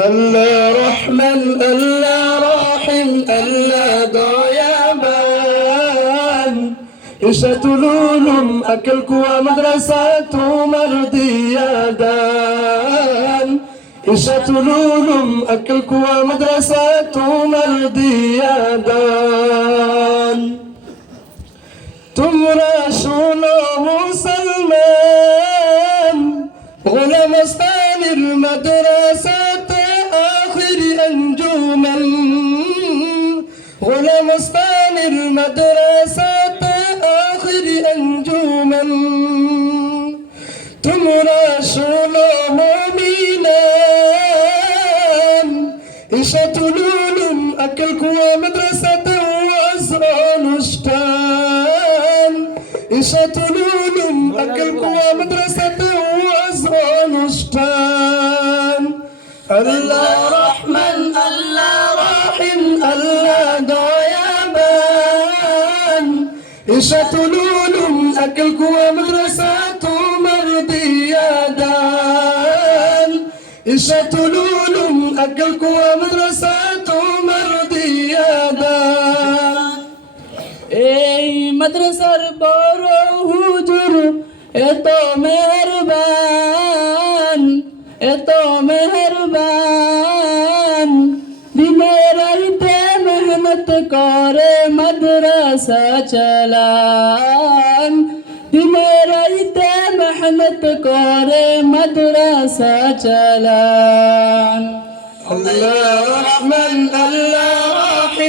আল্লাহ রহমান আল্লাহ রহিম আল্লাহ দয়াবান ইশাতুল উলুম আকিল কুয়া মাদ্রাসাতু মারদিয়াদান ইশাতুল উলুম আকিল কুয়া মাদ্রাসাতু মারদিয়াদান তোমরা শোনো মুসলমান গোলামস্তানের মাদ্রাসাতে আখির আঞ্জুমান গোলামস্তানের মাদ্রাসাতে আখির আঞ্জুমান তোমরা শোনো মুমিনান ইশাতুল উলুম আকিল কুয়া মাদ্রাসাতে ওয়াজ অনুষ্ঠান ইশাতুল উলুম আকিল কুয়া মাদ্রাসাতে ওয়াজ অনুষ্ঠান আল্লাহ রহমান আল্লাহ রহিম আল্লাহ দয়াবান ইশাতুল উলুম আকিল কুয়া মাদ্রাসাতু মারদিয়াদান ইশাতুল উলুম আকিল কুয়া মাদ্রাসাতু মারদিয়াদান এই মাদ্রাসার বড় হুজুর এত মেহেরবান দিনের রাতে মেহনত করে মাদ্রাসা চালান দিনের রাতে মেহনত করে মাদ্রাসা চালান আল্লাহ রহমান আল্লাহ